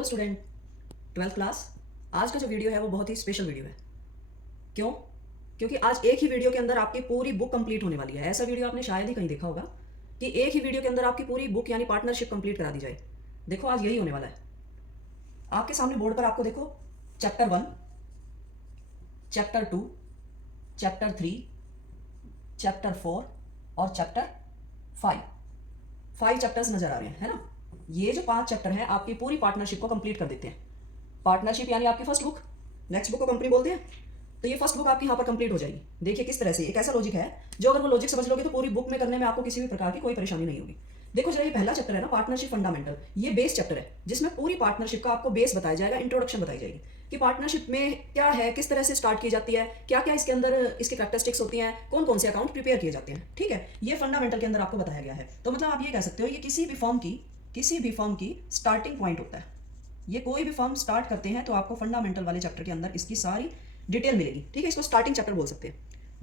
Hello student, twelfth class. आज का जो वीडियो है वो बहुत ही स्पेशल वीडियो है। क्यों? क्योंकि आज एक ही वीडियो के अंदर आपकी पूरी बुक कंप्लीट होने वाली है। ऐसा वीडियो आपने शायद ही कहीं देखा होगा कि एक ही वीडियो के अंदर आपकी पूरी बुक यानी पार्टनरशिप कंप्लीट करा दी जाए। देखो आज यही होने वाला है। आपके सामने बोर्ड पर आपको देखो चैप्टर 1, चैप्टर 2, चैप्टर 3, चैप्टर 4 और चैप्टर 5। 5 चैप्टर्स नजर आ रहे हैं, है ना। ये जो 5 चैप्टर हैं आपकी पूरी पार्टनरशिप को कंप्लीट कर देते हैं। पार्टनरशिप यानी आपकी फर्स्ट बुक, नेक्स्ट बुक को कंपनी बोलते हैं। तो ये फर्स्ट बुक आपकी यहाँ पर कंप्लीट हो जाएगी। देखिए किस तरह से एक ऐसा लॉजिक है जो अगर वो लॉजिक समझ लोगे तो पूरी बुक में करने में आपको किसी भी प्रकार की कोई परेशानी नहीं होगी। देखो जरा ये पहला चैप्टर है ना, पार्टनरशिप फंडामेंटल, ये बेस चैप्टर है जिसमें पूरी पार्टनरशिप का आपको बेस बताया जाएगा, इंट्रोडक्शन बताई जाएगी कि पार्टनरशिप में क्या है, किस तरह से स्टार्ट की जाती है, क्या क्या इसके अंदर इसके कैरेक्टरिस्टिक्स होती हैं, कौन कौन से अकाउंट प्रिपेयर किए जाते हैं। ठीक है, ये फंडामेंटल के अंदर आपको बताया गया है। तो मतलब आप ये कह सकते हो ये किसी भी फॉर्म की स्टार्टिंग पॉइंट होता है। ये कोई भी फॉर्म स्टार्ट करते हैं तो आपको फंडामेंटल वाले चैप्टर के अंदर इसकी सारी डिटेल मिलेगी। ठीक है, इसको स्टार्टिंग चैप्टर बोल सकते हैं।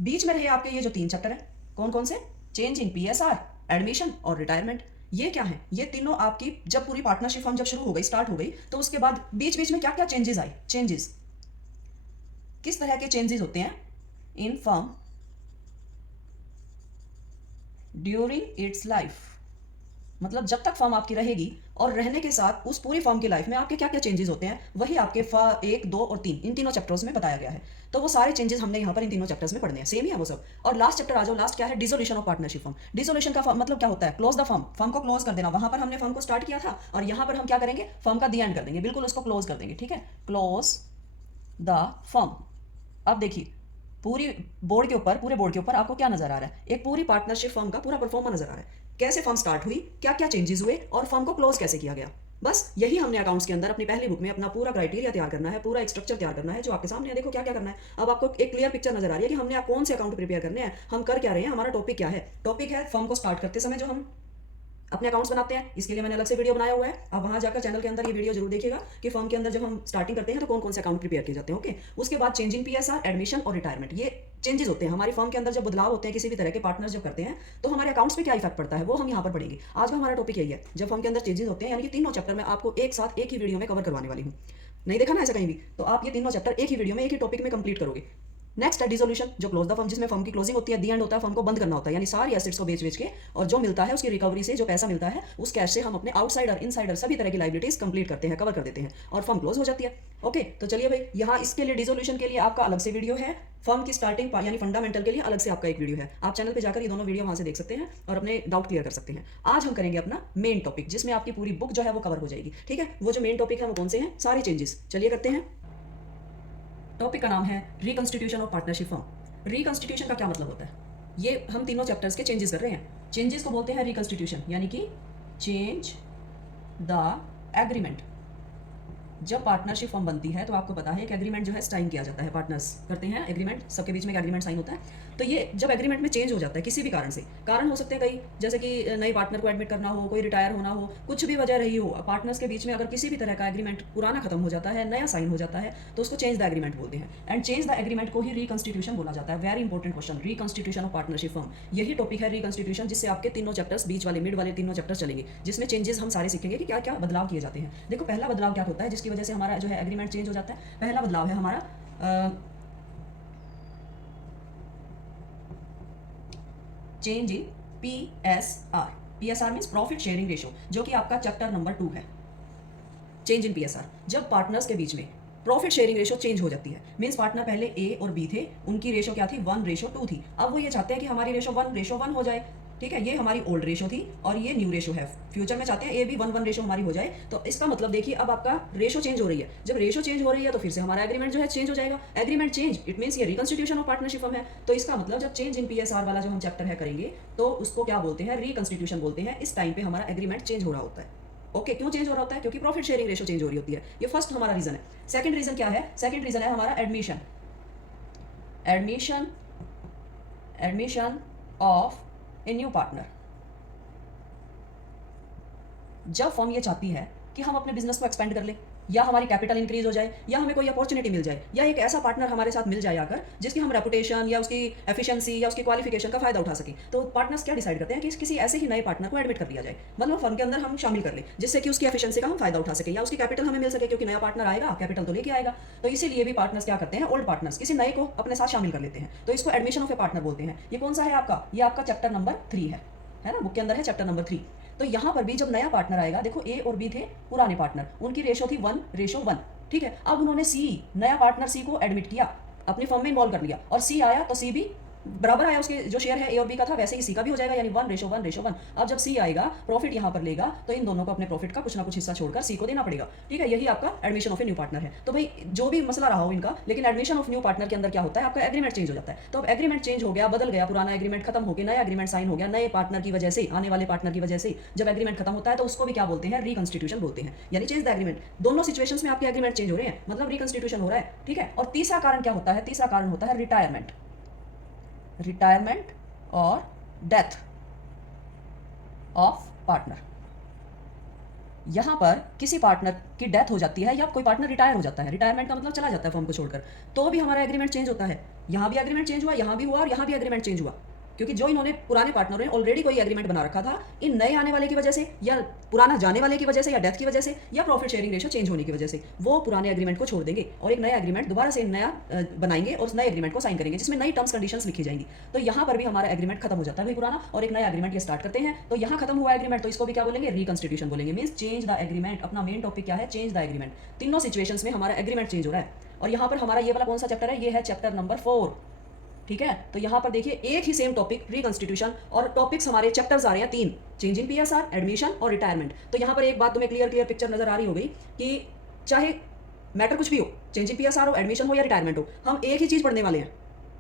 बीच में रहे आपके ये जो 3 चैप्टर है, कौन कौन से? चेंज इन पीएसआर, एडमिशन और रिटायरमेंट। ये क्या है? ये तीनों आपकी जब पूरी पार्टनरशिप फॉर्म जब शुरू हो गई, स्टार्ट हो गई, तो उसके बाद बीच बीच में क्या क्या चेंजेस आए, चेंजेस किस तरह के चेंजेस होते हैं in form during its life. मतलब जब तक फॉर्म आपकी रहेगी और रहने के साथ उस पूरी फॉर्म की लाइफ में आपके क्या क्या चेंजेस होते हैं, वही आपके 1, 2 और 3 इन तीनों चैप्टर्स में बताया गया है। तो वो सारे चेंजेस हमने यहाँ पर इन तीनों चैप्टर्स में पढ़ने हैं, सेम ही है वो सब। और लास्ट चैप्टर आ जाओ, लास्ट क्या है? Dissolution of partnership form. Dissolution का मतलब क्या होता है? क्लोज द फॉर्म, फॉर्म को क्लोज कर देना। वहां पर हमने फॉर्म को स्टार्ट किया था और यहाँ पर हम क्या करेंगे? फॉर्म का दी एंड कर देंगे, बिल्कुल उसको क्लोज कर देंगे। ठीक है, क्लोज द फॉर्म। अब देखिए पूरे बोर्ड के ऊपर आपको क्या नजर आ रहा है? एक पूरी पार्टनरशिप फर्म का पूरा परफॉर्मा नजर आ रहा है। कैसे फर्म स्टार्ट हुई, क्या क्या चेंजेस हुए और फर्म को क्लोज कैसे किया गया। बस यही हमने अकाउंट्स के अंदर अपनी पहली बुक में अपना पूरा क्राइटेरिया तैयार करना है, पूरा एक स्ट्रक्चर तैयार करना है जो आपके सामने है। देखो क्या क्या करना है। अब आपको एक क्लियर पिक्चर नजर आ रही है कि हमने कौन से अकाउंट प्रिपेयर करने हैं, हम कर क्या रहे हैं, हमारा टॉपिक क्या है। टॉपिक है फर्म को स्टार्ट करते समय जो हम अपने अकाउंट्स बनाते हैं। इसके लिए मैंने अलग से वीडियो बनाया हुआ है, आप वहां जाकर चैनल के अंदर ये वीडियो जरूर देखिएगा कि फर्म के अंदर जब हम स्टार्टिंग करते हैं तो कौन कौन से अकाउंट प्रिपेयर किए जाते हैं। ओके, उसके बाद चेंजिंग पीएसआर, एडमिशन और रिटायरमेंट, ये चेंजेस होते हैं हमारी फर्म के अंदर। जब बदलाव होते हैं किसी भी तरह के, पार्टनर्स जब करते हैं तो हमारे अकाउंट्स पे क्या इफेक्ट पड़ता है वो हम यहाँ पर पढ़ेंगे। आज का हमारा टॉपिक यही है, जब फर्म के अंदर चेंजेस होते हैं, यानी कि तीनों चैप्टर में आपको एक साथ एक ही वीडियो में कवर करवाने वाली हूँ। नहीं देखा ना ऐसा कहीं भी, तो आप ये तीनों चैप्टर एक ही वीडियो में एक ही टॉपिक में कंप्लीट करोगे। नेक्स्ट है डिसोल्यूशन, जो क्लोज द फर्म, जिसमें फर्म की क्लोजिंग होती है, दी एंड होता है, फर्म को बंद करना होता है, यानी सारी एसेट्स को बेच बेच के और जो मिलता है उसकी रिकवरी से जो पैसा मिलता है उस कैश से हम अपने आउटसाइडर इनसाइडर सभी तरह की लाइबिलिटीज कंप्लीट करते हैं, कवर कर देते हैं और फर्म क्लोज हो जाती है। ओके, तो चलिए भाई, यहाँ इसके लिए डिसोल्यूशन के लिए आपका अलग से वीडियो है, फर्म की स्टार्टिंग यानी फंडामेंटल के लिए अलग से आपका एक वीडियो है। आप चैनल पे जाकर ये दोनों वीडियो वहां से देख सकते हैं और अपने डाउट क्लियर कर सकते हैं। आज हम करेंगे अपना मेन टॉपिक जिसमें आपकी पूरी बुक जो है वो कवर हो जाएगी। ठीक है, वो जो मेन टॉपिक है वो कौन से हैं? सारे चेंजेस। चलिए करते हैं। टॉपिक का नाम है reconstitution of partnership firm. Reconstitution का क्या मतलब होता है? ये हम तीनों चैप्टर्स के चेंजेस कर रहे हैं। चेंजेस को बोलते हैं रिकंस्टिट्यूशन, यानी कि चेंज द एग्रीमेंट। जब पार्टनरशिप फॉर्म बनती है तो आपको पता है कि एग्रीमेंट जो है साइन किया जाता है, पार्टनर्स करते हैं एग्रीमेंट, सबके बीच में एक एग्रीमेंट साइन होता है। तो ये जब एग्रीमेंट में चेंज हो जाता है किसी भी कारण से, कारण हो सकते हैं कई, जैसे कि नए पार्टनर को एडमिट करना हो, कोई रिटायर होना हो, कुछ भी वजह रही हो, पार्टनर्स के बीच में अगर किसी भी तरह का एग्रीमेंट पुराना खत्म हो जाता है, नया साइन हो जाता है, तो उसको चेंज द एग्रीमेंट बोलते हैं। एंड चेंज द एग्रीमेंट को ही रिकंस्टिट्यूशन बोला जाता है। Very important question, reconstitution of partnership firm, यही टॉपिक है रिकंस्टिट्यूशन, जिससे आपके तीनों चैप्टर्स, बीच वाले, मिड वाले तीनों चैप्टर्स चलेंगे, जिसमें चेंजेस हम सारे सीखेंगे कि क्या क्या बदलाव किए जाते हैं। देखो पहला बदलाव क्या होता है जिसकी वजह से हमारा जो है एग्रीमेंट चेंज हो जाता है? पहला बदलाव है हमारा change in PSR. PSR means profit sharing ratio, जो कि आपका चैप्टर नंबर 2 है। चेंज इन पीएसआर, जब पार्टनर्स के बीच में प्रॉफिट शेयरिंग रेशो चेंज हो जाती है, मींस पार्टनर पहले ए और बी थे, उनकी रेशो क्या थी? 1:2 थी। अब वो ये चाहते हैं कि हमारी रेशो 1:1 हो जाए। ठीक है, ये हमारी ओल्ड रेशो थी और ये न्यू रेशो है। फ्यूचर में चाहते हैं ए भी 1:1 रेशो हमारी हो जाए। तो इसका मतलब देखिए अब आपका रेशो चेंज हो रही है। जब रेशो चेंज हो रही है तो फिर से हमारा एग्रीमेंट जो है चेंज हो जाएगा। एग्रीमेंट चेंज, इट मींस ये रिकंस्टिट्यूशन ऑफ पार्टनरशिप फर्म है। तो इसका मतलब जब चेंज इन पीएसआर वाला जो हम चैप्टर है करेंगे तो उसको क्या बोलते हैं? रिकंस्टिट्यूशन बोलते हैं। इस टाइम पे हमारा एग्रीमेंट चेंज हो रहा होता है। ओके, क्यों चेंज हो रहा होता है? क्योंकि प्रॉफिट शेयरिंग रेशो चेंज हो रही होती है। ये फर्स्ट हमारा रीजन है। सेकंड रीजन क्या है? सेकंड रीजन है हमारा admission. Admission admission of a new partner. जब फर्म ये चाहती है कि हम अपने बिजनेस को एक्सपेंड कर लें, या हमारी कैपिटल इंक्रीज हो जाए, या हमें कोई अपॉर्चुनिटी मिल जाए, या एक ऐसा पार्टनर हमारे साथ मिल जाए आकर जिसकी हम रेपुटेशन या उसकी एफिशिएंसी या उसकी क्वालिफिकेशन का फायदा उठा सके, तो पार्टनर्स क्या डिसाइड करते हैं कि किसी ऐसे ही नए पार्टनर को एडमिट कर दिया जाए, मतलब फर्म के अंदर हम शामिल कर लें, जिससे कि उसकी एफिशिएंसी का हम फायदा उठा सके या उसकी कैपिटल हमें मिल सके, क्योंकि नया पार्टनर आएगा कैपिटल तो लेके आएगा। तो इसीलिए भी पार्टनर्स क्या करते हैं, ओल्ड पार्टनर्स किसी नए को अपने साथ शामिल कर लेते हैं, तो इसको एडमिशन ऑफ ए पार्टनर बोलते हैं। ये कौन सा है आपका, ये आपका चैप्टर नंबर 3 है ना, बुक के अंदर है चैप्टर नंबर 3। तो यहाँ पर भी जब नया पार्टनर आएगा, देखो ए और बी थे पुराने पार्टनर, उनकी रेशो थी 1:1, ठीक है। अब उन्होंने सी, नया पार्टनर सी को एडमिट किया, अपनी फर्म में इन्वॉल्व कर लिया, और सी आया तो सी भी बराबर आया, उसके जो शेयर है ए और बी का था वैसे ही सी का भी हो जाएगा, यानी 1:1:1। अब जब सी आएगा प्रॉफिट यहाँ पर लेगा, तो इन दोनों को अपने प्रॉफिट का कुछ ना कुछ हिस्सा छोड़कर सी को देना पड़ेगा, ठीक है। यही आपका admission of a new partner है। तो भाई जो भी मसला रहा हो इनका, लेकिन एडमिशन ऑफ न्यू पार्टनर के अंदर क्या होता है, आपका एग्रीमेंट चेंज हो जाता है। तो अब एग्रीमेंट चेंज हो गया, बदल गया, पुराना एग्रीमेंट खत्म हो गया, नया एग्रीमेंट साइन हो गया, नए पार्टनर की वजह से, आने वाले पार्टनर की वजह से जब एग्रीमेंट खत्म होता है, तो उसको भी क्या बोलते हैं, रिकंस्टिट्यूशन बोलते हैं, यानी चेंज द एग्रीमेंट। दोनों सिचुएशंस में आपके एग्रीमेंट चेंज हो रहे हैं, मतलब रिकंस्टिट्यूशन हो रहा है, ठीक है। और तीसरा कारण क्या होता है, तीसरा कारण होता है रिटायरमेंट, रिटायरमेंट और डेथ ऑफ पार्टनर। यहां पर किसी पार्टनर की डेथ हो जाती है या कोई पार्टनर रिटायर हो जाता है, रिटायरमेंट का मतलब चला जाता है फर्म को छोड़कर, तो भी हमारा एग्रीमेंट चेंज होता है। यहां भी एग्रीमेंट चेंज हुआ, यहां भी हुआ और यहां भी एग्रीमेंट चेंज हुआ, क्योंकि जो इन्होंने पुराने पार्टनर ने ऑलरेडी कोई एग्रीमेंट बना रखा था, इन नए आने वाले की वजह से या पुराना जाने वाले की वजह से या डेथ की वजह से या प्रॉफिट शेयरिंग रेशो चेंज होने की वजह से वो पुराने एग्रीमेंट को छोड़ देंगे और एक नया एग्रीमेंट दोबारा से नया बनाएंगे और उस नए एग्रीमेंट को साइन करेंगे, जिसमें नई टर्म्स कंडीशंस लिखी जाएंगी। तो यहाँ पर भी हमारा एग्रीमेंट खत्म हो जाता है भाई पुराना, और एक नया एग्रीमेंट ये स्टार्ट करते हैं। तो यहाँ खत्म हुआ एग्रीमेंट, तो इसको भी क्या बोलेंगे, रिकंस्टिट्यूशन बोलेंगे, मींस चेंज द एग्रीमेंट। अपना मेन टॉपिक क्या है, चेंज द एग्रीमेंट। तीनों सिचुएशंस में हमारा एग्रीमेंट चेंज हो रहा है। और यहाँ पर हमारा ये वाला कौन सा चैप्टर है, ये है चैप्टर नंबर 4, ठीक है। तो यहाँ पर देखिए एक ही सेम टॉपिक रिकंस्टिट्यूशन, और टॉपिक्स हमारे चैप्टर्स आ रहे हैं 3, चेंजिंग पीएसआर, एडमिशन और रिटायरमेंट। तो यहाँ पर एक बात तुम्हें क्लियर पिक्चर नजर आ रही होगी कि चाहे मैटर कुछ भी हो, चेंजिंग पीएसआर हो, एडमिशन हो या रिटायरमेंट हो, हम एक ही चीज पढ़ने वाले हैं,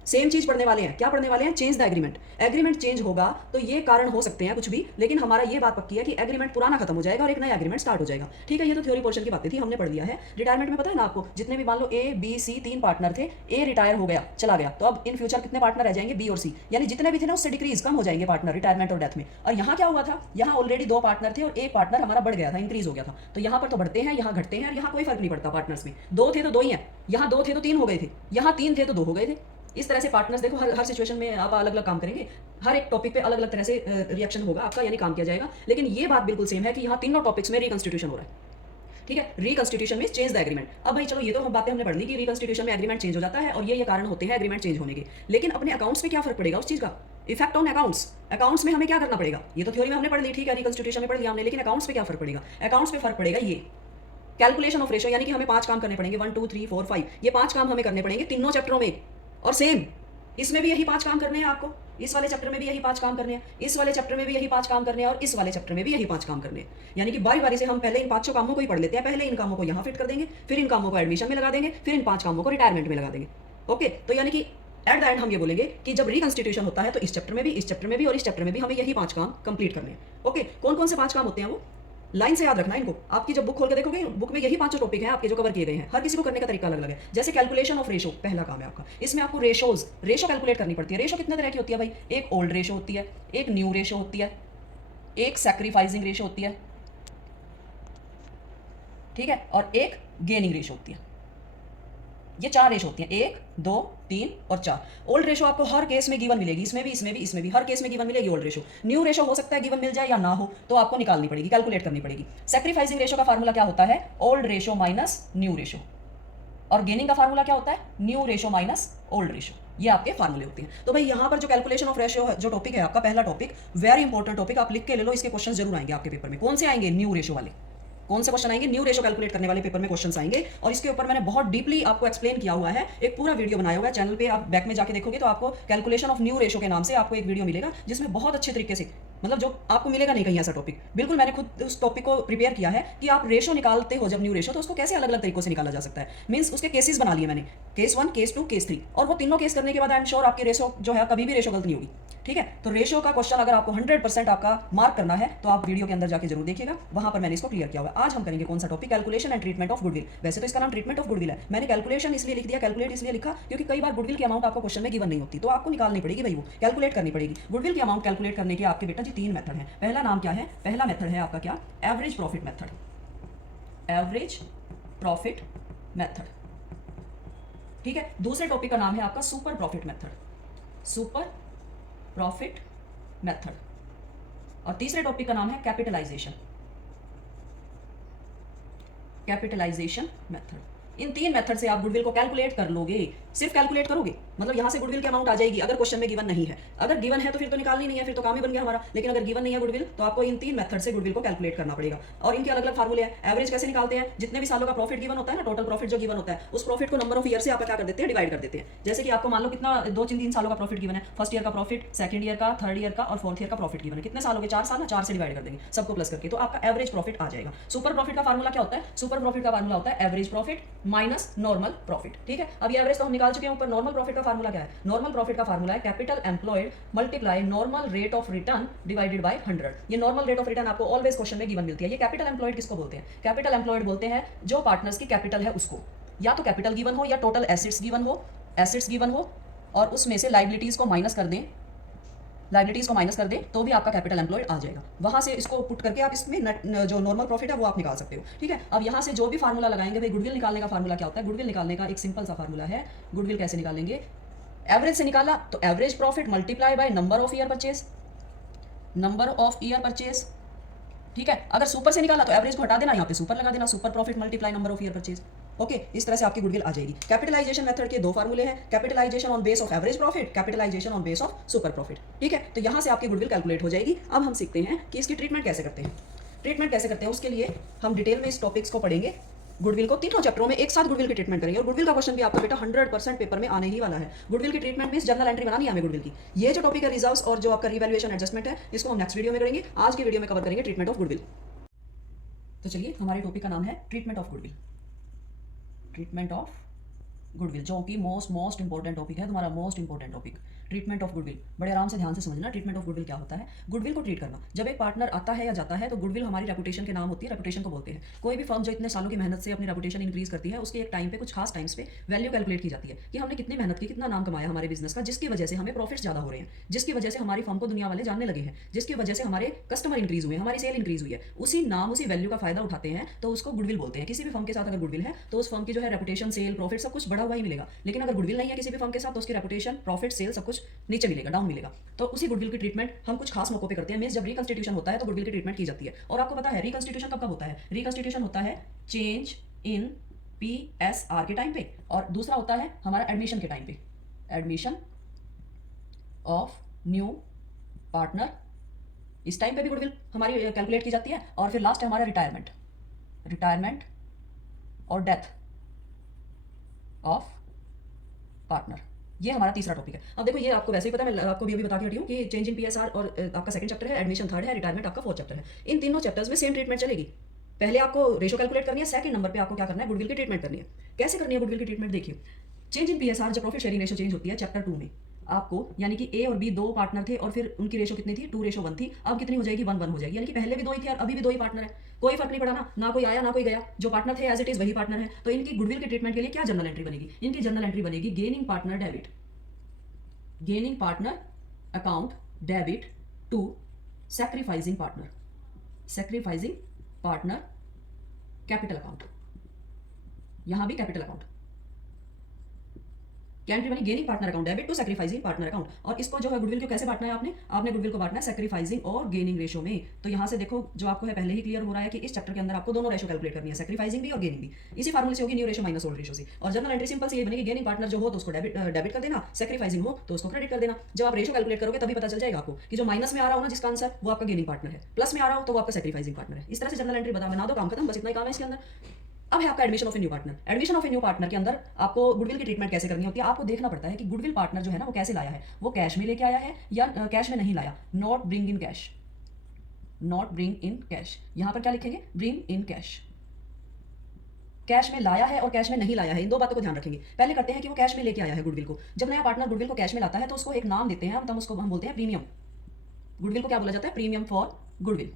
सेम चीज पढ़ने वाले हैं। क्या पढ़ने वाले हैं, change the agreement. Agreement change होगा तो ये कारण हो सकते हैं कुछ भी, लेकिन हमारा ये बात पक्की है कि एग्रीमेंट पुराना खत्म हो जाएगा और एक नया एग्रीमेंट स्टार्ट हो जाएगा, ठीक है। ये तो थ्योरी पोर्शन की बातें थी, हमने पढ़ लिया है। रिटायरमेंट में पता है ना आपको, जितने भी मान लो ए बी सी 3 पार्टनर थे, ए रिटायर हो गया, चला गया, तो अब इन फ्यूचर कितने पार्टनर रह जाएंगे, बी और सी, यानी जितने भी थे ना उससे डिक्रीज, कम हो जाएंगे पार्टनर रिटायरमेंट और डेथ में। और यहाँ क्या हुआ था, यहाँ ऑलरेडी 2 पार्टनर थे और एक पार्टनर हमारा बढ़ गया था, इंक्रीज हो गया था। तो यहाँ पर तो बढ़ते हैं, यहाँ घटते हैं, और यहाँ कोई फर्क नहीं पड़ता पार्टनर्स में। 2 थे तो 2 ही हैं, यहाँ 2 थे तो 3 हो गए थे, यहाँ 3 थे तो 2 हो गए थे। इस तरह से पार्टनर्स देखो हर सिचुएशन में आप अलग अलग काम करेंगे, हर एक टॉपिक पे अलग अलग तरह से रिएक्शन होगा आपका, यानी काम किया जाएगा। लेकिन ये बात बिल्कुल सेम है कि यहाँ तीनों टॉपिक्स में रिकंस्टिट्यूशन हो रहा है, ठीक है। रिकंस्टिट्यूशन में चेंज द एग्रीमेंट। अब भाई चलो ये तो हम बातें हमने पढ़ ली कि रिकंस्टिट्यूशन में एग्रीमेंट चेंज हो जाता है और ये कारण होते हैं एग्रीमेंट चेंज होने के, लेकिन अपने अकाउंट्स पे क्या फर्क पड़ेगा उस चीज का, इफेक्ट ऑन अकाउंट्स। अकाउंट्स में हमें क्या करना पड़ेगा, ये तो थ्योरी में हमने पढ़ ली, ठीक है, रिकंस्टिट्यूशन में पढ़ लिया हमने, लेकिन अकाउंट्स पे क्या फर्क पड़ेगा, अकाउंट्स पे फर्क पड़ेगा ये कैलकुलेशन ऑफ रेशो, यानी कि हमें 5 काम करने पड़ेंगे, 1 2 3 4 5, ये 5 काम हमें करने पड़ेंगे तीनों चैप्टरों में। और सेम इसमें भी यही 5 काम करने हैं आपको, इस वाले चैप्टर में भी यही 5 काम करने हैं, इस वाले चैप्टर में भी यही 5 काम करने हैं, और इस वाले चैप्टर में भी यही 5 काम करने हैं। यानी कि बारी बारी से हम पहले इन 5 कामों को ही पढ़ लेते हैं, पहले इन कामों को यहाँ फिट कर देंगे, फिर इन कामों को एडमिशन में लगा देंगे, फिर इन 5 कामों को रिटायरमेंट में लगा देंगे। ओके, तो यानी कि एट द एंड हम ये बोलेंगे कि जब रिकंस्टिट्यूशन होता है तो इस चैप्टर में भी, इस चैप्टर में भी और इस चैप्टर में भी हमें यही 5 काम कंप्लीट करने हैं। ओके, कौन कौन से 5 काम होते हैं वो लाइन से याद रखना इनको। आपकी जब बुक खोल के देखोगे, बुक में यही 5 टॉपिक हैं आपके जो कवर किए गए हैं। हर किसी को करने का तरीका अलग अलग है। जैसे कैलकुलेशन ऑफ रेशो पहला काम है आपका, इसमें आपको रेशो कैलकुलेट करनी पड़ती है। रेशो कितने तरह की होती है भाई, एक ओल्ड रेशो होती है, एक न्यू रेशो होती है, एक सैक्रिफाइसिंग रेशो होती है, ठीक है, और एक गेनिंग रेशो होती है। ये 4 रेशो होती हैं, 1 2 3 और 4। ओल्ड रेशो आपको हर केस में गिवन मिलेगी, इसमें भी इसमें भी इसमें भी हर केस में गिवन मिलेगी ओल्ड रेशो। न्यू रेशो हो सकता है गिवन मिल जाए या ना हो, तो आपको निकालनी पड़ेगी, कैलकुलेट करनी पड़ेगी। सैक्रिफाइसिंग रेशो का फार्मूला क्या होता है, old ratio minus new ratio, और गेनिंग का फार्मूला क्या होता है, new ratio minus old ratio. ये आपके फार्मूले होते हैं। तो भाई यहाँ पर जो कैलकुलेशन ऑफ रेशो जो टॉपिक है आपका पहला टॉपिक, वेरी इंपॉर्टेंट टॉपिक, आप लिख के ले लो, इसके क्वेश्चन जरूर आएंगे आपके पेपर में। कौन से आएंगे, न्यू रेशो वाले। कौन से क्वेश्चन आएंगे, न्यू रेशो कैलकुलेट करने वाले पेपर में क्वेश्चंस आएंगे। और इसके ऊपर मैंने बहुत डीपली आपको एक्सप्लेन किया हुआ है, एक पूरा वीडियो बनाया हुआ है चैनल पे, आप बैक में जाके देखोगे तो आपको कैलकुलेशन ऑफ न्यू रेशो के नाम से आपको एक वीडियो मिलेगा, जिसमें बहुत अच्छे तरीके से, मतलब जो आपको मिलेगा नहीं कहीं ऐसा टॉपिक, बिल्कुल मैंने खुद उस टॉपिक को प्रिपेयर किया है कि आप रेशो निकालते हो जब न्यू रेशो, तो उसको कैसे अलग अलग तरीकों से निकाला जा सकता है। मीन्स उसके केसेस बना लिए मैंने, केस 1 केस 2 केस 3, और वो तीनों केस करने के बाद आई एम श्योर आपकी रेशो जो है कभी भी रेशो गलत नहीं होगी, ठीक है। तो रेशो का क्वेश्चन अगर आपको 100% आपका मार्क करना है तो आप वीडियो के अंदर जाके जरूर देखिएगा, वहां पर मैंने इसको क्लियर किया हुआ है। आज हम करेंगे कौन सा topic, calculation and treatment of goodwill. वैसे तो इसका नाम ट्रीटमेंट ऑफ गुडविल है, मैंने कैलकुलेशन इसलिए लिख दिया, कैलकुलेट इसलिए लिखा क्योंकि कई बार गुडविल की अमाउंट आपको क्वेश्चन में गिवन नहीं होती, तो आपको निकालनी पड़ेगी भाई, वो कैलकुलेट करनी पड़ेगी। गुडविल की अमाउंट कैलकुलेट करने के आपके बेटा जी 3 मेथड है। पहला नाम क्या है, पहला मेथड है आपका क्या, average profit method. Average profit method. ठीक है, दूसरे टॉपिक का नाम है आपका super profit method, super profit method. और तीसरे टॉपिक का नाम है कैपिटलाइजेशन, कैपिटलाइजेशन मेथड। इन तीन मेथड से आप गुडविल को कैलकुलेट कर लोगे। सिर्फ कैलकुलेट करोगे, मतलब यहां से गुडविल की अमाउंट आ जाएगी अगर क्वेश्चन में गिवन नहीं है। अगर गिवन है तो फिर तो निकालनी नहीं है, फिर तो काम ही बन गया हमारा। लेकिन अगर गिवन नहीं है गुडविल तो आपको इन तीन मेथड से गुडविल को कैलकुलेट करना पड़ेगा। और इनके अलग अलग फार्मूले हैं। एवरेज कैसे निकालते हैं, जितने भी सालों का प्रॉफिट गिवन होता है ना, टोटल प्रॉफिट जो गिवन होता है, उस प्रॉफिट को नंबर ऑफ ईयर से आप क्या कर देते हैं, डिवाइड कर देते हैं। जैसे कि आपको मान लो कितना 2-3 सालों का प्रॉफिट गिवन है, फर्स्ट ईयर का प्रॉफिट, सेकंड ईयर का, थर्ड ईयर का और फोर्थ ईयर का प्रॉफिट गिवन है। कितने सालों के, 4 साल ना, 4 से डिवाइड कर देंगे सबको प्लस करके, तो आपका एवरेज प्रॉफिट आ जाएगा। सुपर प्रॉफिट का फार्मूला क्या होता है, सुपर प्रॉफिट का फार्मूला होता है average profit minus normal profit. ठीक है, अब ये एवरेज तो हम निकाल चुके हैं ऊपर। नॉर्मल प्रॉफिट का फार्मूला क्या है, नॉर्मल प्रॉफिट का फार्मूला है capital employed multiply normal rate of return divided by 100। ये नॉर्मल रेट ऑफ रिटर्न आपको ऑलवेज क्वेश्चन में गिवन मिलती है। ये कैपिटल एम्प्लॉयड किसको बोलते हैं, कैपिटल एम्प्लॉयड बोलते हैं जो पार्टनर्स की कैपिटल है उसको, या तो कैपिटल गिवन हो या टोटल एसेट्स गिवन हो, एसेट्स गिवन हो और उसमें से लाइबिलिटीज को माइनस कर दें, लाइबिलिटीज को माइनस कर दें तो भी आपका कैपिटल एम्प्लॉयड आ जाएगा। वहां से इसको पुट करके आप इसमें जो नॉर्मल प्रॉफिट है वो आप निकाल सकते हो। ठीक है, अब यहाँ से जो भी फार्मूला लगाएंगे, भाई गुडविल निकालने का फार्मूला क्या होता है, गुडविल निकालने का एक सिंपल सा फार्मूला है। गुडविल कैसे निकालेंगे, एवरेज से निकाला तो average profit multiply by number of year purchase, number of year purchase. ठीक है, अगर सुपर से निकाला तो एवरेज को हटा देना, यहाँ पे सुपर लगा देना, super profit multiply number of year purchase. Okay, इस तरह से आपकी गुडविल आ जाएगी। कैपिटलाइजेशन मेथड के दो फार्मूले हैं, capitalisation on base of average profit, capitalisation on base of super profit. ठीक है, तो यहाँ से आपकी गुडविल कैलकुलेट हो जाएगी। अब हम सीखते हैं कि इसकी ट्रीटमेंट कैसे करते हैं। ट्रीटमेंट कैसे करते हैं उसके लिए हम डिटेल में इस टॉपिक्स को पढ़ेंगे। गुडविल को तीनों चैप्टरों में एक साथ गुडविल की ट्रीटमेंट करेंगे। और गुडविल का क्वेश्चन भी आपका बेटा 100% पेपर में आने ही वाला है। गुडविल की ट्रीटमेंट में जर्नल एंट्री बनानी है हमें गुडविल की। ये जो टॉपिक है रिजर्व्स और जो आपका रिवैल्यूएशन एडजस्टमेंट है, इसको हम नेक्स्ट वीडियो में करेंगे। आज की वीडियो में कवर करेंगे ट्रीटमेंट ऑफ गुडविल। तो चलिए, हमारे टॉपिक का नाम है treatment of goodwill, treatment of goodwill, जो कि मोस्ट इंपॉर्टेंट टॉपिक है तुम्हारा, most important topic treatment of goodwill. बड़े आराम से ध्यान से समझना ट्रीटमेंट ऑफ गुडविल क्या होता है। गुडविल को ट्रीट करना, जब एक पार्टनर आता है या जाता है तो गुडविल हमारी रेपुटेशन के नाम होती है, रेपुटेशन को बोलते हैं। कोई भी फर्म जो इतने सालों की मेहनत से अपनी रेपुटेशन इंक्रीज करती है, उसके एक टाइम पे, कुछ खास टाइम्स पे वैल्यू कैलकुलेट की जाती है कि हमने कितनी मेहनत की, कितना नाम कमाया हमारे बिजनेस का, जिसकी वजह से हमें प्रॉफिट्स ज्यादा हो रहे हैं, जिसकी वजह से हमारी फर्म को दुनिया वाले जानने लगे हैं, जिसकी वजह से हमारे कस्टमर इंक्रीज हुए, हमारी सेल इंक्रीज हुई है। उसी नाम, उसी वैल्यू का फायदा उठाते हैं तो उसको गुडविल बोलते हैं। किसी भी फर्म के साथ अगर गुडविल है तो उस फर्म की जो है रेपुटेशन, सेल, प्रॉफिट सब कुछ बढ़ा हुआ ही मिलेगा। लेकिन अगर गुडविल नहीं है किसी भी फर्म के साथ तो उसकी रेपुटेशन, प्रॉफिट, सेल सब कुछ नीचे मिलेगा, डाउन मिलेगा। तो उसी गुडविल की ट्रीटमेंट हम कुछ खास मौकों पे करते हैं। मींस जब रिकंस्टिट्यूशन होता है तो गुडविल की ट्रीटमेंट की जाती है। और आपको पता है रिकंस्टिट्यूशन कब कब होता है, रिकंस्टिट्यूशन होता है चेंज इन PSR के टाइम पे, और दूसरा होता है हमारा एडमिशन के टाइम पे, एडमिशन ऑफ न्यू पार्टनर, इस टाइम पे भी गुडविल हमारी कैलकुलेट की जाती है। और फिर लास्ट है हमारा रिटायरमेंट, रिटायरमेंट और डेथ ऑफ पार्टनर, ये हमारा तीसरा टॉपिक है। अब देखो, ये आपको वैसे ही पता है, मैं आपको भी अभी बता के हटी हूँ कि चेंज इन PSR और आपका सेकंड चैप्टर है, एडमिशन थर्ड है, रिटायरमेंट आपका फोर्थ चैप्टर है। इन तीनों चैप्टर्स में सेम ट्रीटमेंट चलेगी। पहले आपको रेशो कैलकुलेट करनी है, सेकंड नंबर पे आपको क्या करना है, गुडविल की ट्रीटमेंट करनी है। कैसे करनी है गुडविल की ट्रीटमेंट, देखिए। चेंज इन PSR जब प्रॉफिट शेयरिंग रेशो चेंज होती है चैप्टर 2 में, आपको यानी कि A और B दो पार्टनर थे और फिर उनकी रेशो कितनी थी, 2:1 थी। अब कितनी हो जाएगी, 1:1 हो जाएगी। यानी कि पहले भी दो ही थे और अभी भी दो ही पार्टनर है, कोई फर्क नहीं पड़ा ना कोई आया ना कोई गया, जो पार्टनर थे एज इट इज वही पार्टनर है। तो इनकी गुडविल की ट्रीटमेंट के लिए क्या जर्नल एंट्री बनेगी, इनकी जर्नल एंट्री बनेगी gaining partner debit, gaining partner account debit to sacrificing partner, sacrificing partner capital account, यहां भी कैपिटल अकाउंट। क्या एंट्री बनी, gaining partner account debit to sacrificing partner account. और इसको जो है गुडविल को कैसे बांटना है, आपने गुडविल को बांटना है सैक्रिफाइसिंग और गेनिंग रेशो में। तो यहाँ से देखो, जो आपको है पहले ही क्लियर हो रहा है कि इस चैप्टर के अंदर आपको दोनों रेशो कैलकुलेट करनी है, सैक्रिफाइसिंग भी और गेनिंग भी। इसी फार्मूले से होगी new ratio minus old ratio से। और जर्नल एंट्री सिंपल से ये बनेगी, गेनिंग पार्टनर जो हो तो उसको डेबिट कर देना, सैक्रिफाइसिंग हो तो उसको क्रेडिट कर देना। जब आप रेशो कैलकुलेट करोगे तभी पता चल जाएगा आपको कि जो माइनस में आ रहा हो ना जिसका आंसर, वो आपका गेनिंग पार्टनर है, प्लस में आ रहा हो तो वो आपका सैक्रिफाइसिंग पार्टनर है। इस तरह से जर्नल एंट्री बना दो, काम खत्म, बस इतना ही काम है इसके अंदर। अब है आपका admission of a new partner. Admission of a new partner के अंदर आपको गुडविल की ट्रीटमेंट कैसे करनी होती है, आपको देखना पड़ता है कि गुडविल पार्टनर जो है ना वो कैसे लाया है, वो कैश में लेके आया है या कैश में नहीं लाया। Not bring in cash, not bring in cash, यहां पर क्या लिखेंगे, ब्रिंग इन कैश। कैश में लाया है और कैश में नहीं लाया है, इन दो बातों को ध्यान रखेंगे। पहले करते हैं कि वो कैश में लेके आया है गुडविल को। जब नया पार्टनर गुडविल को कैश में लाता है तो उसको एक नाम देते हैं हम बोलते हैं प्रीमियम। गुडविल को क्या बोला जाता है, प्रीमियम फॉर गुडविल।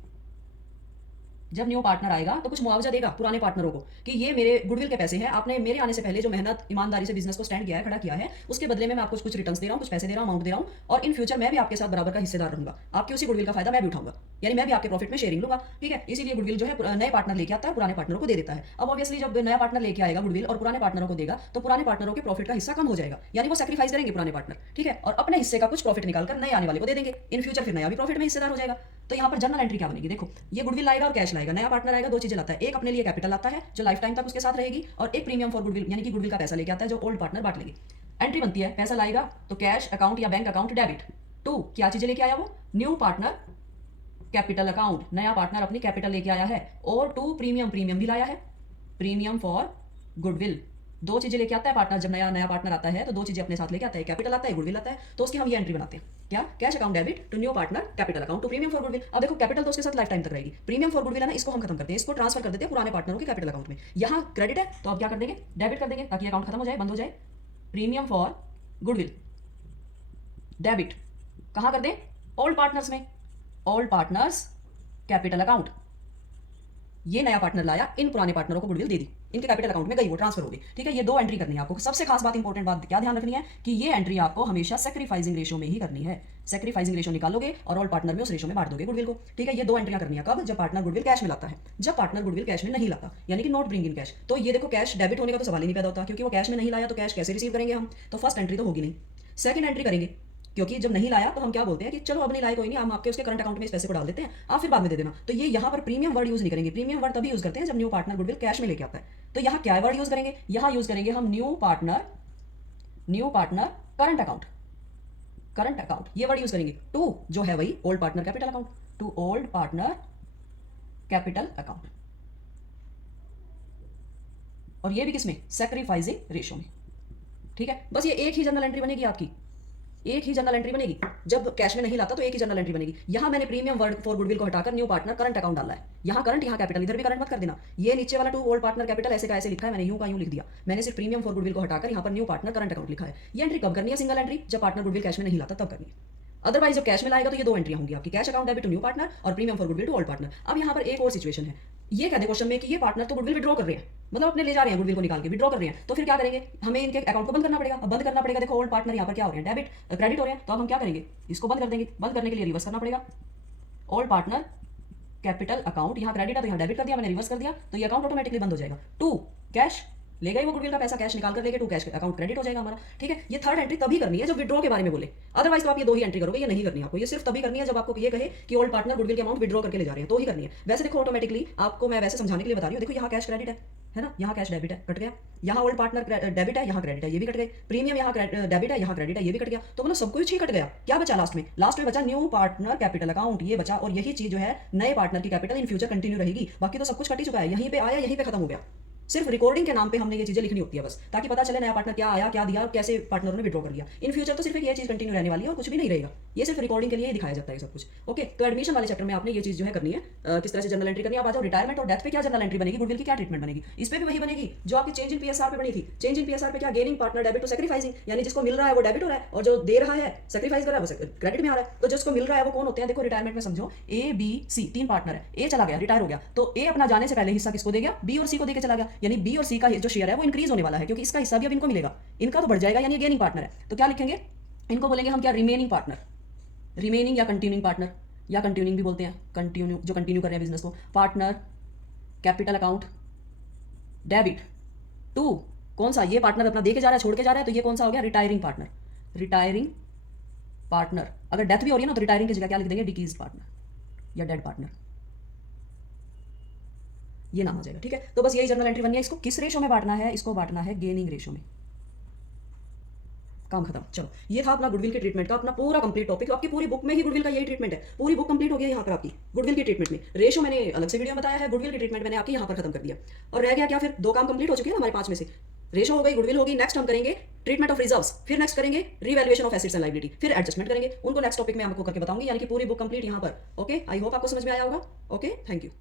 जब न्यू पार्टनर आएगा तो कुछ मुआवजा देगा पुराने पार्टनरों को कि ये मेरे गुडविल के पैसे हैं, आपने मेरे आने से पहले जो मेहनत ईमानदारी से बिजनेस को स्टैंड किया है, खड़ा किया है, उसके बदले में मैं आपको कुछ रिटर्न्स दे रहा हूँ, कुछ पैसे दे रहा हूँ, अमाउंट दे रहा हूँ, और इन फ्यूचर मैं भी आपके साथ बराबर का हिस्सेदार रहूंगा, आपकी उसी गुडविल का फायदा मैं भी उठाऊंगा, यानी मैं भी आपके प्रॉफिट में शेयरिंग लूंगा। ठीक है, इसीलिए गुडविल जो है नए पार्टनर लेके आता है, पुराने पार्टनरों को दे देता है। अब ऑब्वियसली जब नया पार्टनर लेके आएगा गुडविल और पुराने पार्टनरों को देगा तो पुराने पार्टनरों के प्रॉफिट का हिस्सा कम हो जाएगा, यानी वो सैक्रिफाइस करेंगे पुराने पार्टनर। ठीक है, और अपने हिस्से का कुछ प्रॉफिट निकालकर नए आने वाले को दे देंगे, इन फ्यूचर फिर नया भी प्रॉफिट में हिस्सेदार हो जाएगा। तो यहाँ पर जर्नल एंट्री क्या बनेगी, देखो ये गुडविल लाएगा और कैश लाएगा, नया पार्टनर आएगा, दो चीजें लाता है, एक अपने लिए कैपिटल आता है जो लाइफ टाइम तक उसके साथ रहेगी, और एक प्रीमियम फॉर गुडविल यानी कि गुडविल का पैसा लेके आता है जो ओल्ड पार्टनर बांट लेगी। एंट्री बनती है, पैसा लाएगा तो कैश अकाउंट या बैंक अकाउंट डेबिट टू, क्या चीजें लेके आया वो, न्यू पार्टनर कैपिटल अकाउंट, नया पार्टनर अपनी कैपिटल लेके आया है, और टू प्रीमियम, प्रीमियम भी लाया है, प्रीमियम फॉर गुडविल। दो चीजें लेके आता है पार्टनर, जब नया नया पार्टनर आता है तो दो चीजें अपने साथ लेके आता है, कैपिटल आता है, गुडविल आता है, तो उसकी हम ये एंट्री बनाते हैं क्या, cash account debit to new partner capital account to premium for goodwill. अब देखो कैपिटल तो उसके साथ लाइफ टाइम तक रहेगी, प्रीमियम फॉर गुडविल है ना, इसको हम खत्म करते हैं, इसको ट्रांसफर कर देते हैं पुराने पार्टनरों के कैपिटल अकाउंट में। यहाँ क्रेडिट है तो अब क्या कर देंगे, डेबिट कर देंगे ताकि अकाउंट खत्म हो जाए, बंद हो जाए। प्रीमियम फॉर गुडविल डेबिट कहाँ कर दें, ओल्ड पार्टनर्स में, ओल्ड पार्टनर्स कैपिटल अकाउंट। ये नया पार्टनर लाया, इन पुराने पार्टनरों को गुडविल दे दी, इनके कैपिटल अकाउंट में गई, वो ट्रांसफर हो गई। ठीक है, ये दो एंट्री करनी है आपको। सबसे खास बात, इंपॉर्टेंट बात क्या ध्यान रखनी है कि ये एंट्री आपको हमेशा सैक्रिफाइसिंग रेशियो में ही करनी है। सैक्रिफाइसिंग रेशियो निकालोगे और ऑल पार्टनर में उस रेशियो में बांट दोगे गुडविल को। ठीक है, ये दो एंट्रियां करनी है कब, जब पार्टनर गुडविल कैश में लाता है, जब पार्टनर गुडविल कैश में नहीं लाता, यानी कि नॉट ब्रिंग इन कैश। तो ये देखो कैश डेबिट होने का तो सवाल ही नहीं पैदा होता, क्योंकि वो कैश में नहीं लाया तो कैश कैसे रिसीव करेंगे हम, तो फर्स्ट एंट्री तो होगी नहीं। सेकंड एंट्री करेंगे, क्योंकि जब नहीं लाया तो हम क्या बोलते हैं कि चलो अब नहीं लाए कोई नहीं, हम आपके उसके करंट अकाउंट में इस पैसे को डाल देते हैं, आप फिर बाद में दे देना। तो ये यहाँ पर प्रीमियम वर्ड यूज नहीं करेंगे, प्रीमियम वर्ड तभी यूज करते हैं जब न्यू पार्टनर गुडविल कैश में लेके आता है। तो यहाँ क्या वर्ड यूज करेंगे, यहाँ यूज करेंगे हम new partner current account, current account ये वर्ड यूज करेंगे। टू जो है वही old partner capital account, to old partner capital account, और ये भी किसमें, सैक्रिफाइसिंग रेशियो में। ठीक है, बस ये एक ही जनरल एंट्री बनेगी आपकी, एक ही जनरल एंट्री बनेगी। जब कैश में नहीं लाता तो एक ही जनरल एंट्री बनेगी। यहां मैंने प्रीमियम वर्ड फॉर गुडविल को हटाकर न्यू पार्टनर करंट अकाउंट डाला है, यहां करंट यहां कैपिटल, इधर भी करंट मत कर देना। ये नीचे वाला टू ओल्ड पार्टनर कैपिटल ऐसे का ऐसे लिखा है, मैंने यूं का यूं लिख दिया, मैंने सिर्फ प्रीमियम फॉर गुडविल को हटाकर यहां पर न्यू पार्टनर करंट अकाउंट लिखा है। ये एंट्री कब करनी है, सिंगल एंट्री, जब पार्टनर गुडविल कैश में नहीं लाता तब करनी है। अदरवाइज जब कैश में लाएगा तो ये दो एंट्री होंगी आपकी, cash account debit to new partner और premium for goodwill to old partner. अब यहाँ पर एक और सिचुएशन है, ये कहते क्वेश्चन में कि ये पार्टनर तो गुडविल विड्रॉ कर रहे हैं, मतलब अपने ले जा रहे हैं गुडविल को निकाल के विड्रॉ कर रहे हैं, तो फिर क्या करेंगे, हमें इनके अकाउंट को बंद करना पड़ेगा। अब बंद करना पड़ेगा, देखो ओल्ड पार्टनर यहाँ पर क्या हो रहे हैं, डेबिट क्रेडिट हो रहे हैं, तो अब हम क्या करेंगे, इसको बंद कर देंगे। बंद करने के लिए रिवर्स करना पड़ेगा, ओल्ड पार्टनर कैपिटल अकाउंट, यहाँ क्रेडिट है तो यहाँ डेबिट कर दिया, मैंने रिवर्स कर दिया, तो ये अकाउंट ऑटोमेटिकली बंद हो जाएगा। टू कैश ले गए वो गुडविल का पैसा, कैश निकाल कर लेके टू कैश अकाउंट क्रेडिट हो जाएगा हमारा। ठीक है, ये थर्ड एंट्री तभी करनी है जब विड्रॉ के बारे में बोले, अदरवाइज तो आप ये दो ही एंट्री करोगे, ये नहीं करनी है आपको। ये सिर्फ तभी करनी है जब आपको ये कहे कि ओल्ड पार्टनर गुडविल के अमाउंट विड्रॉ करके ले जा रहे हैं, तो ही करनी है। वैसे देखो ऑटोमेटिकली आपको मैं वैसे समझाने के लिए बता रही हूँ, देखो यहाँ कैश क्रेडिट है ना, यहाँ कैश डेबिट है, कट गया। यहाँ ओल्ड पार्टनर डेबिट है, यहाँ क्रेडिट है, ये भी कट गए। प्रीमियम यहाँ डेबिट है, यहाँ क्रेडिट है, ये भी कट गया। तो मतलब सब कुछ ही कट गया, क्या बचा लास्ट में, लास्ट में बचा न्यू पार्टनर कैपिटल अकाउंट, ये बचा। और यही चीज जो है नए पार्टनर की कैपिटल इन फ्यूचर कंटिन्यू रहेगी, बाकी तो सब कुछ कट ही चुका है, यहीं पे आया यहीं पे खत्म हो गया। सिर्फ रिकॉर्डिंग के नाम पे हमने ये चीजें लिखनी होती है बस, ताकि पता चले नया पार्टनर क्या आया, क्या दिया और कैसे पार्टनरों ने विड्रॉ कर लिया। इन फ्यूचर तो सिर्फ ये चीज कंटिन्यू रहने वाली है और कुछ भी नहीं रहेगा, ये सिर्फ रिकॉर्डिंग के लिए ही दिखाया जाता है सब कुछ। ओके, तो एडमिशन वाले चैप्टर में आपने ये चीज जो है करनी है, किस तरह से जनरल एंट्री करनी है। आप आ जाओ रिटायरमेंट और डेथ पे क्या जनरल एंट्री बनेगी, गुडविल की क्या ट्रीटमेंट बनेगी, इस पे भी वही बनेगी जो आपकी चेंज इन पीएसआर पे बनी थी। चेंज इन पीएसआर पे क्या, gaining partner debit to sacrificing, यानी जिसको मिल रहा है वो डेबिट हो रहा है और जो दे रहा है सैक्रिफाइस कर रहा है वो क्रेडिट में आ रहा है। तो जिसको मिल रहा है वो कौन होते हैं, देखो रिटायरमेंट में समझो ए बी सी तीन पार्टनर है, ए चला गया रिटायर हो गया, तो ए अपना जाने से पहले हिस्सा किसको दे गया, बी और सी को देके चला गया, यानी बी और सी का जो शेयर है वो इंक्रीज वाला है, क्योंकि इसका हिस्सा भी अब इनको मिलेगा, इनका तो बढ़ जाएगा, यानी गेनिंग पार्टनर है। तो क्या लिखेंगे, इनको बोलेंगे हम क्या, रिमेनिंग पार्टनर, रिमेनिंग या कंटिन्यूइंग पार्टनर, या कंटिन्यूइंग भी बोलते हैं, कंटिन्यू जो कंटिन्यू कर रहे हैं बिजनेस को। Partner capital account debit to कौन सा, ये पार्टनर अपना दे के जा रहा है, छोड़ के जा रहा है, तो ये कौन सा हो गया, रिटायरिंग पार्टनर। रिटायरिंग पार्टनर, अगर डेथ भी हो रही है ना तो रिटायरिंग की जगह क्या लिख देंगे, डिकीज पार्टनर या डेड पार्टनर, ये नाम हो जाएगा। ठीक है, तो बस यही जनरल एंट्री बननी है। इसको किस रेशो में बांटना है, इसको बांटना है गेनिंग रेशो में, काम खत्म। चलो, ये था अपना गुडविल के ट्रीटमेंट का अपना पूरा कंप्लीट टॉपिक। आपकी पूरी बुक में ही गुडविल का यही ट्रीटमेंट है, पूरी बुक कंप्लीट हो गई यहाँ पर आपकी गुडविल की ट्रीटमेंट में। रेशो मैंने अलग से वीडियो बताया है, गुडविल की ट्रीटमेंट मैंने आपकी यहाँ पर खत्म कर दिया। और रह गया क्या, फिर दो काम कंप्लीट हो चुके हैं हमारे 5 में से, रेशो हो गई, गुडविल होगी। नेक्स्ट हम करेंगे ट्रीटमेंट ऑफ रिजर्व्स, फिर नेक्स्ट करेंगे revaluation of assets and liability, फिर एडजस्टमेंट करेंगे। उनको नेक्स्ट टॉपिक में आपको करके बताऊंगी, यानी कि पूरी बुक कंप्लीट यहाँ पर। ओके, आई होप आपको समझ में आया होगा। Okay, thank you.